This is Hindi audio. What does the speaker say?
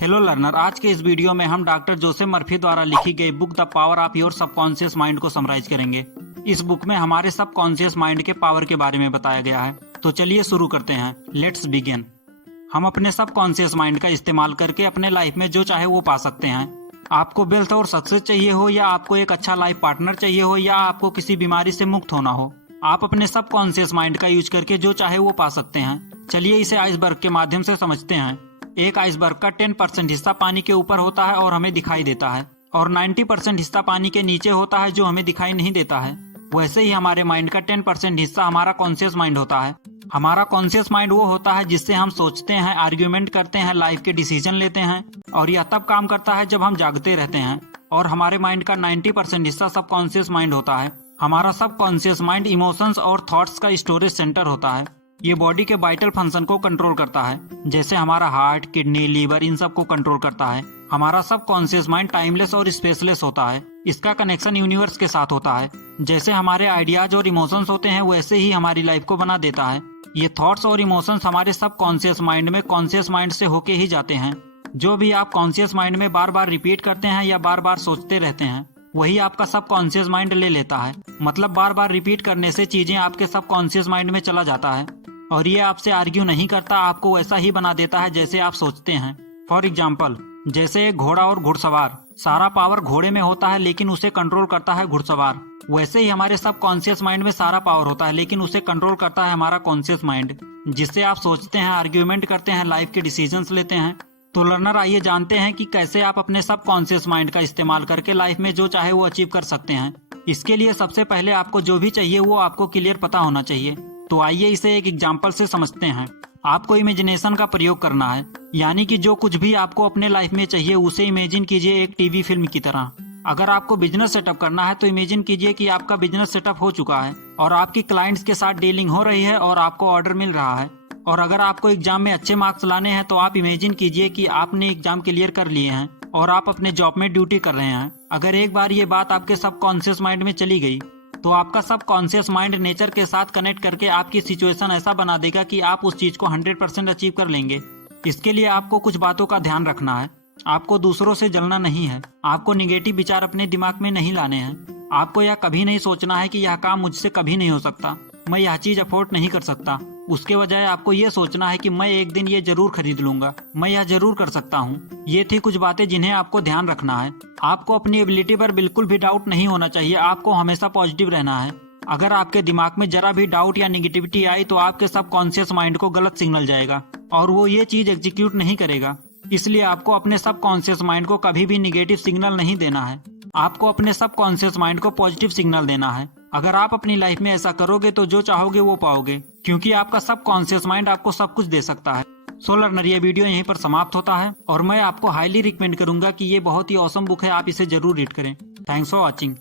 हेलो लर्नर, आज के इस वीडियो में हम डॉक्टर जोसेफ मर्फी द्वारा लिखी गई book the power of your subconscious mind को समराइज करेंगे। इस बुक में हमारे सबकॉन्शियस माइंड के पावर के बारे में बताया गया है। तो चलिए शुरू करते हैं। Let's begin. हम अपने सबकॉन्शियस माइंड का इस्तेमाल करके अपने लाइफ में जो चाहे वो पा सकते हैं। आपको वेल्थ और सक्सेस चाहिए हो, या आपको एक अच्छा लाइफ पार्टनर चाहिए हो, या आपको किसी बीमारी से मुक्त होना हो, आप अपने सबकॉन्शियस माइंड का यूज करके जो चाहे वो पा सकते हैं। चलिए इसे आइसबर्ग के माध्यम से समझते हैं। एक आइसबर्ग का 10% हिस्सा पानी के ऊपर होता है और हमें दिखाई देता है, और 90% हिस्सा पानी के नीचे होता है जो हमें दिखाई नहीं देता है। वैसे ही हमारे माइंड का 10% हिस्सा हमारा कॉन्शियस माइंड होता है। हमारा कॉन्शियस माइंड वो होता है जिससे हम सोचते हैं, आर्ग्यूमेंट करते हैं, लाइफ के डिसीजन लेते हैं, और यह तब काम करता है जब हम जागते रहते हैं। और हमारे माइंड का 90% हिस्सा सबकॉन्शियस माइंड होता है। हमारा सबकॉन्शियस माइंड इमोशंस और थॉट्स का स्टोरेज सेंटर होता है। ये बॉडी के वाइटल फंक्शन को कंट्रोल करता है, जैसे हमारा हार्ट, किडनी, लीवर, इन सब को कंट्रोल करता है। हमारा सबकॉन्शियस माइंड टाइमलेस और स्पेसलेस होता है। इसका कनेक्शन यूनिवर्स के साथ होता है। जैसे हमारे आइडियाज और इमोशंस होते हैं, वैसे ही हमारी लाइफ को बना देता है। ये थॉट्स और इमोशंस हमारे सबकॉन्शियस माइंड में कॉन्शियस माइंड से होके ही जाते हैं। जो भी आप कॉन्शियस माइंड में बार बार रिपीट करते हैं या बार बार सोचते रहते हैं, वही आपका सबकॉन्शियस माइंड ले लेता है। मतलब बार बार रिपीट करने से चीजें आपके सबकॉन्शियस माइंड में चला जाता है, और ये आपसे आर्ग्यू नहीं करता, आपको वैसा ही बना देता है जैसे आप सोचते हैं। फॉर एग्जाम्पल, जैसे एक घोड़ा और घुड़सवार, सारा पावर घोड़े में होता है लेकिन उसे कंट्रोल करता है घुड़सवार। वैसे ही हमारे सबकॉन्शियस माइंड में सारा पावर होता है लेकिन उसे कंट्रोल करता है हमारा कॉन्शियस माइंड, जिससे आप सोचते हैं, आर्ग्यूमेंट करते हैं, लाइफ के डिसीजंस लेते हैं। तो लर्नर, आइए जानते हैं कि कैसे आप अपने सबकॉन्शियस माइंड का इस्तेमाल करके लाइफ में जो चाहे वो अचीव कर सकते हैं। इसके लिए सबसे पहले आपको जो भी चाहिए वो आपको क्लियर पता होना चाहिए। तो आइए इसे एक एग्जाम्पल से समझते हैं। आपको इमेजिनेशन का प्रयोग करना है, यानी कि जो कुछ भी आपको अपने लाइफ में चाहिए उसे इमेजिन कीजिए एक टीवी फिल्म की तरह। अगर आपको बिजनेस सेटअप करना है तो इमेजिन कीजिए कि आपका बिजनेस सेटअप हो चुका है और आपकी क्लाइंट्स के साथ डीलिंग हो रही है और आपको ऑर्डर मिल रहा है। और अगर आपको एग्जाम में अच्छे मार्क्स लाने हैं तो आप इमेजिन कीजिए कि आपने एग्जाम क्लियर कर लिए हैं और आप अपने जॉब में ड्यूटी कर रहे हैं। अगर एक बार ये बात आपके सबकॉन्शियस माइंड में चली गई तो आपका सबकॉन्शियस माइंड नेचर के साथ कनेक्ट करके आपकी सिचुएशन ऐसा बना देगा कि आप उस चीज को 100% अचीव कर लेंगे। इसके लिए आपको कुछ बातों का ध्यान रखना है। आपको दूसरों से जलना नहीं है। आपको निगेटिव विचार अपने दिमाग में नहीं लाने हैं। आपको यह कभी नहीं सोचना है कि यह काम मुझसे कभी नहीं हो सकता, मैं यह चीज अफोर्ड नहीं कर सकता। उसके बजाय आपको ये सोचना है कि मैं एक दिन ये जरूर खरीद लूंगा, मैं यह जरूर कर सकता हूँ। ये थी कुछ बातें जिन्हें आपको ध्यान रखना है। आपको अपनी एबिलिटी पर बिल्कुल भी डाउट नहीं होना चाहिए। आपको हमेशा पॉजिटिव रहना है। अगर आपके दिमाग में जरा भी डाउट या निगेटिविटी आई तो आपके सबकॉन्शियस माइंड को गलत सिग्नल जाएगा और वो ये चीज एग्जीक्यूट नहीं करेगा। इसलिए आपको अपने सबकॉन्शियस माइंड को कभी भी निगेटिव सिग्नल नहीं देना है। आपको अपने सबकॉन्शियस माइंड को पॉजिटिव सिग्नल देना है। अगर आप अपनी लाइफ में ऐसा करोगे तो जो चाहोगे वो पाओगे, क्योंकि आपका सबकॉन्शियस माइंड आपको सब कुछ दे सकता है। सो लर्नर, ये वीडियो यहीं पर समाप्त होता है और मैं आपको हाईली रिकमेंड करूंगा कि ये बहुत ही ऑसम बुक है, आप इसे जरूर रीड करें। Thanks for watching.